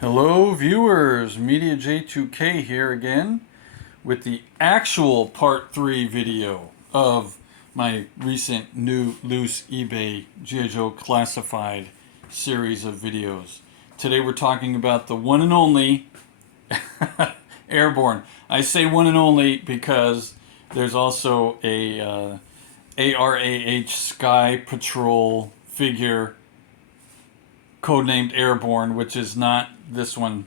Hello viewers, Media J2K here again with the actual part 3 video of my recent new loose eBay G.I. Joe Classified series of videos. Today we're talking about the one and only Airborne. I say one and only because there's also a ARAH Sky Patrol figure codenamed Airborne, which is not this one.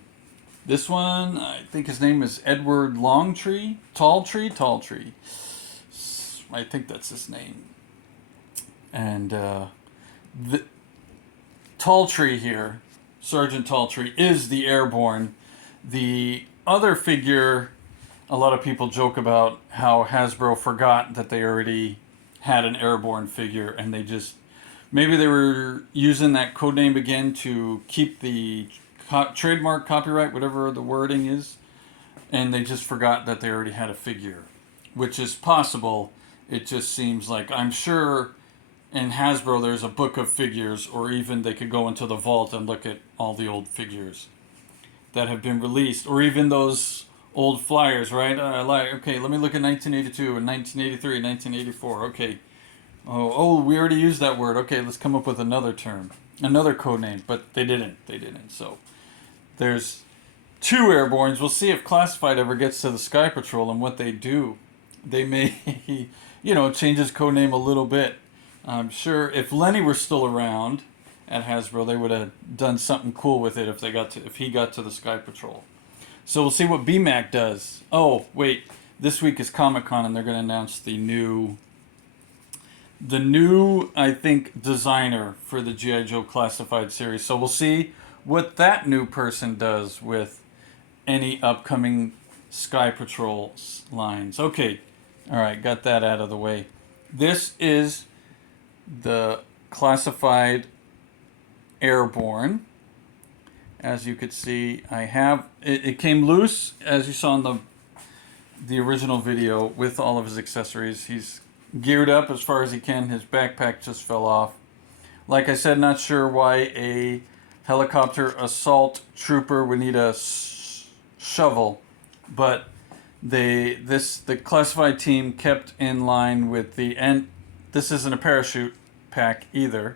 This one, I think his name is Edward Longtree? Talltree. I think that's his name. And the Talltree here, Sergeant Talltree, is the Airborne. The other figure, a lot of people joke about how Hasbro forgot that they already had an Airborne figure, and they just maybe they were using that code name again to keep the trademark, copyright, whatever the wording is, and they just forgot that they already had a figure, which is possible. It just seems like, I'm sure in Hasbro there's a book of figures, or even they could go into the vault and look at all the old figures that have been released, or even those old flyers, right? Okay, let me look at 1982 and 1983 and 1984. Okay. Oh, we already used that word. Okay, let's come up with another term, another code name, but they didn't. So there's two Airbornes. We'll see if Classified ever gets to the Sky Patrol and what they do. They may, change his code name a little bit. I'm sure if Lenny were still around at Hasbro, they would have done something cool with it if he got to the Sky Patrol. So we'll see what BMAC does. Oh, wait. This week is Comic-Con, and they're going to announce the new, I think, designer for the G.I. Joe Classified series. So we'll see what that new person does with any upcoming Sky Patrol lines. Okay, all right, got that out of the way. This is the Classified Airborne. As you could see, I have it came loose, as you saw in the original video, with all of his accessories. He's geared up as far as he can. His backpack just fell off. Like I said, not sure why a helicopter assault trooper would need a shovel, but the Classified team kept in line with and this isn't a parachute pack either.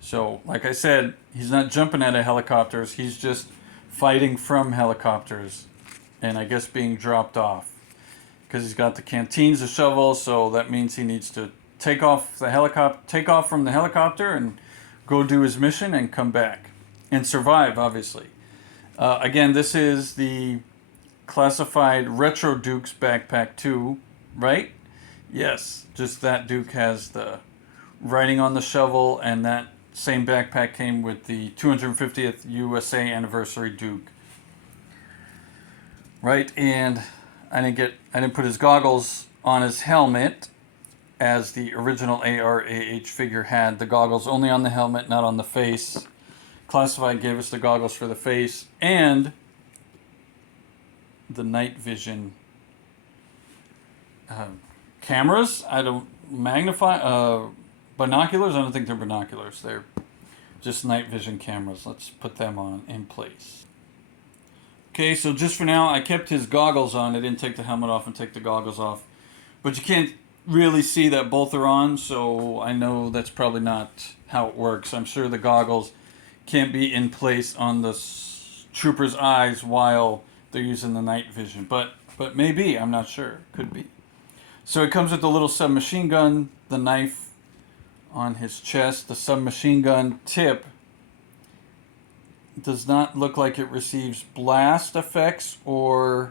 So, like I said, he's not jumping out of helicopters. He's just fighting from helicopters, and I guess being dropped off, because he's got the canteens, the shovel. So that means he needs to take off from the helicopter and go do his mission and come back and survive, obviously. Again, this is the Classified Retro Duke's backpack too, right? Yes, just that Duke has the writing on the shovel, and that same backpack came with the 250th USA anniversary Duke. Right, and I didn't put his goggles on his helmet, as the original ARAH figure had the goggles only on the helmet, not on the face. Classified gave us the goggles for the face and the night vision cameras. I don't magnify binoculars. I don't think they're binoculars. They're just night vision cameras. Let's put them on in place. Okay, so just for now, I kept his goggles on. I didn't take the helmet off and take the goggles off. But you can't really see that both are on, so I know that's probably not how it works. I'm sure the goggles can't be in place on the trooper's eyes while they're using the night vision. But maybe, I'm not sure. Could be. So it comes with the little submachine gun, the knife on his chest. The submachine gun tip does not look like it receives blast effects or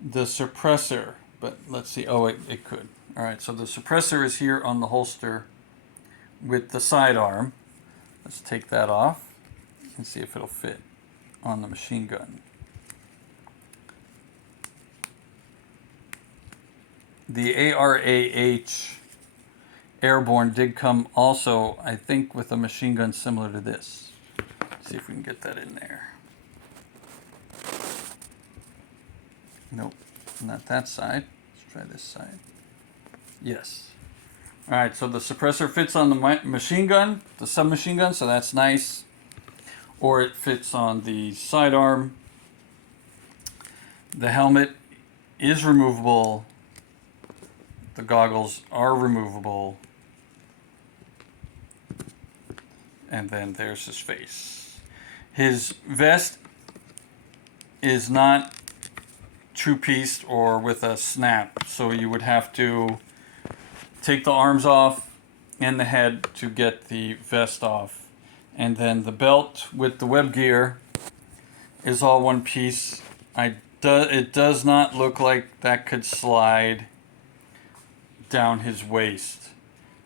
the suppressor, but let's see. Oh, it could. All right, so the suppressor is here on the holster with the sidearm. Let's take that off and see if it'll fit on the machine gun. The ARAH Airborne did come also, I think, with a machine gun similar to this. Let's see if we can get that in there. Nope, not that side. Let's try this side. Yes. Alright, so the suppressor fits on the machine gun, the submachine gun, so that's nice. or it fits on the sidearm. The helmet is removable. The goggles are removable. And then there's his face. His vest is not two-pieced or with a snap, so you would have to take the arms off and the head to get the vest off. And then the belt with the web gear is all one piece. It does not look like that could slide down his waist.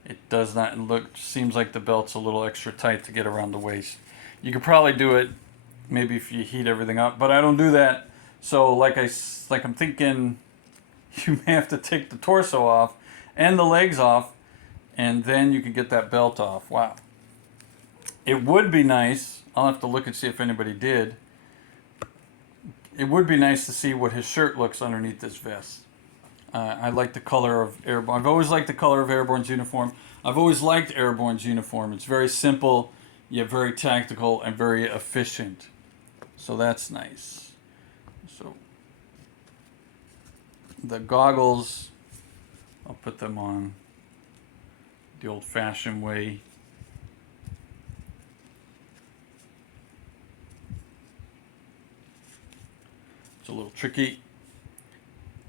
It does not look, seems like the belt's a little extra tight to get around the waist. You could probably do it maybe if you heat everything up, but I don't do that. So like I'm thinking you may have to take the torso off and the legs off, and then you can get that belt off. Wow. It would be nice, I'll have to look and see if anybody did. It would be nice to see what his shirt looks underneath this vest. I like the color of Airborne. I've always liked the color of Airborne's uniform. I've always liked Airborne's uniform. It's very simple, yet very tactical and very efficient. So that's nice. So the goggles, I'll put them on the old-fashioned way. It's a little tricky.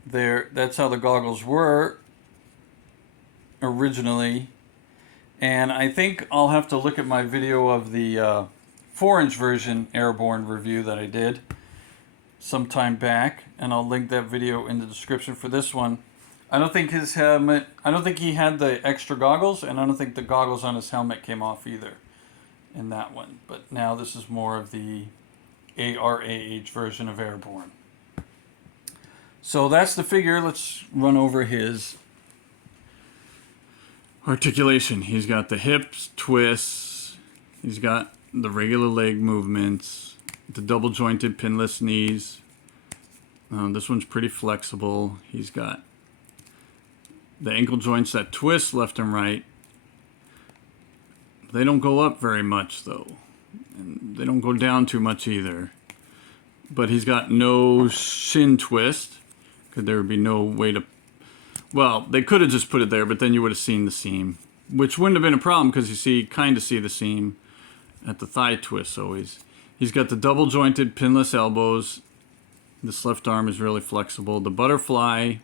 There, that's how the goggles were originally, and I think I'll have to look at my video of the 4-inch version Airborne review that I did some time back, and I'll link that video in the description for this one. I don't think his helmet, I don't think he had the extra goggles, and I don't think the goggles on his helmet came off either in that one. But now this is more of the ARAH version of Airborne. So that's the figure. Let's run over his articulation. He's got the hips, twists. He's got the regular leg movements, the double jointed pinless knees. This one's pretty flexible. He's got the ankle joints that twist left and right. They don't go up very much though. And they don't go down too much either. But he's got no shin twist. Because there would be no way to... Well, they could have just put it there, but then you would have seen the seam. Which wouldn't have been a problem, because you kind of see the seam at the thigh twists always. He's got the double jointed pinless elbows. This left arm is really flexible. The butterfly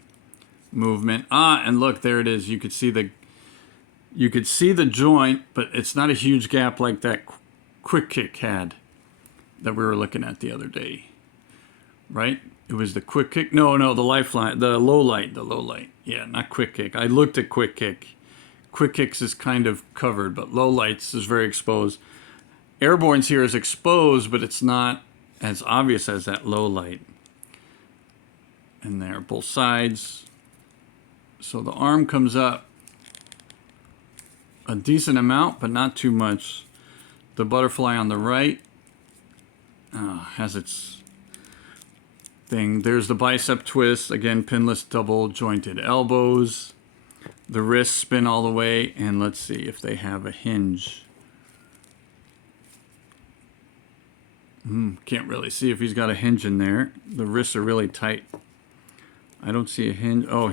movement. And look, there it is. You could see the joint, but it's not a huge gap like that quick kick had that we were looking at the other day. Right? It was the quick kick. No, the lifeline, the low light. Yeah, not quick kick. I looked at quick kick. Quick kicks is kind of covered, but low lights is very exposed. Airborne's here is exposed, but it's not as obvious as that low light. And there, both sides. So the arm comes up a decent amount, but not too much. The butterfly on the right has its thing. There's the bicep twist, again pinless double jointed elbows. The wrists spin all the way, and let's see if they have a hinge. Can't really see if he's got a hinge in there. The wrists are really tight. I don't see a hinge. Oh,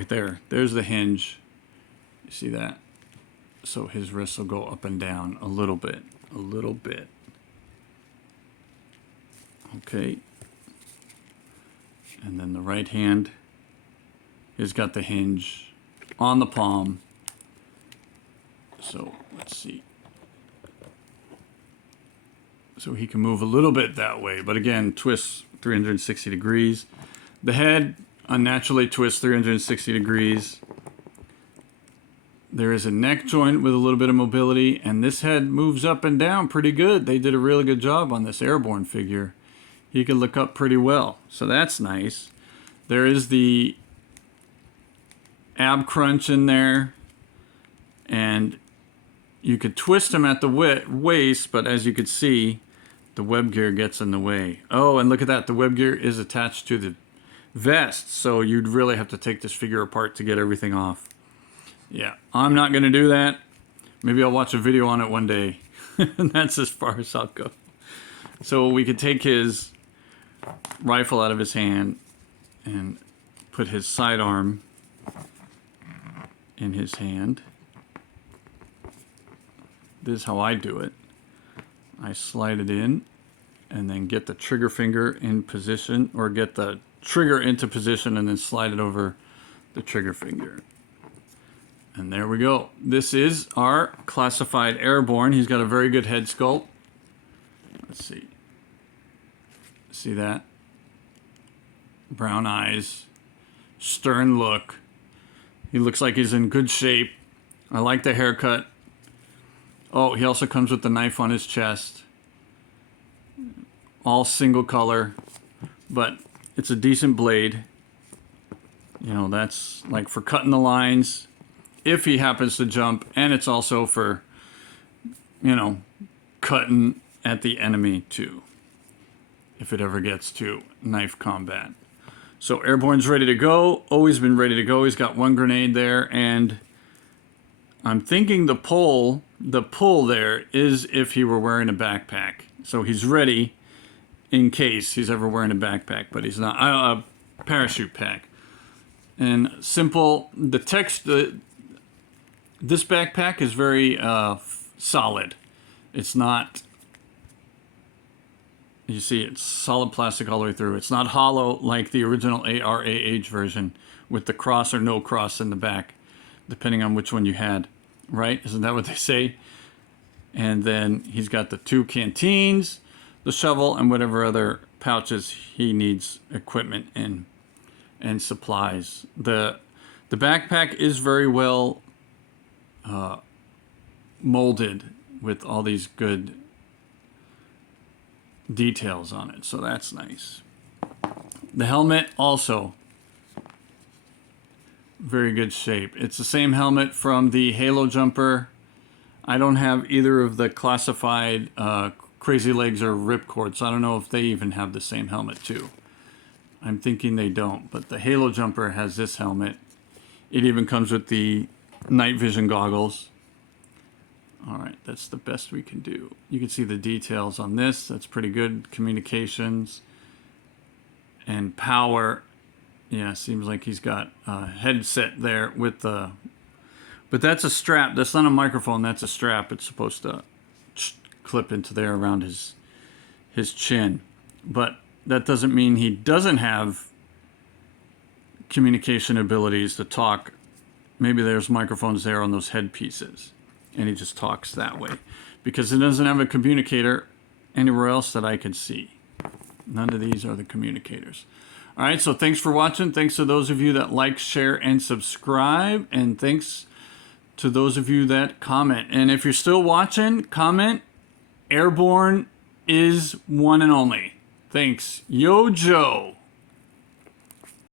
there's the hinge. You see that? So his wrists will go up and down a little bit. Okay. And then the right hand has got the hinge on the palm. So let's see. So he can move a little bit that way, but again, twists 360 degrees. The head unnaturally twists 360 degrees. There is a neck joint with a little bit of mobility, and this head moves up and down pretty good. They did a really good job on this Airborne figure. He can look up pretty well, so that's nice. There is the ab crunch in there, and you could twist him at the waist, but as you could see, the web gear gets in the way. Oh, and look at that, the web gear is attached to the vest, so you'd really have to take this figure apart to get everything off. Yeah, I'm not going to do that. Maybe I'll watch a video on it one day, and that's as far as I'll go. So we could take his rifle out of his hand and put his sidearm in his hand. This is how I do it. I slide it in and then get the trigger finger in position, or get the trigger into position and then slide it over the trigger finger. And there we go. This is our Classified Airborne. He's got a very good head sculpt. Let's see. See that? Brown eyes, stern look. He looks like he's in good shape. I like the haircut. Oh, he also comes with the knife on his chest. All single color, but it's a decent blade. You know, that's like for cutting the lines if he happens to jump, and it's also for, you know, cutting at the enemy too, if it ever gets to knife combat. So Airborne's ready to go. Always been ready to go. He's got one grenade there, and I'm thinking the pull there is if he were wearing a backpack. So he's ready in case he's ever wearing a backpack, but he's not. A parachute pack. And simple, the text, this backpack is very solid. It's not, you see it's solid plastic all the way through. It's not hollow like the original ARAH version with the cross or no cross in the back, depending on which one you had, right? Isn't that what they say? And then he's got the 2 canteens, the shovel, and whatever other pouches he needs equipment in and supplies. The backpack is very well molded with all these good details on it, so that's nice. The helmet also very good shape. It's the same helmet from the Halo jumper. I don't have either of the Classified Crazy Legs or Ripcord, so I don't know if they even have the same helmet too. I'm thinking they don't, but the Halo jumper has this helmet. It even comes with the night vision goggles. All right, that's the best we can do. You can see the details on this. That's pretty good. Communications and power. Yeah, seems like he's got a headset there with the... But that's a strap. That's not a microphone. That's a strap. It's supposed to clip into there around his chin. But that doesn't mean he doesn't have communication abilities to talk. Maybe there's microphones there on those headpieces, and he just talks that way because it doesn't have a communicator anywhere else that I could see. None of these are the communicators. All right, so thanks for watching. Thanks to those of you that like, share, and subscribe, and thanks to those of you that comment. And if you're still watching, comment. Airborne is one and only. Thanks. Yo, Joe.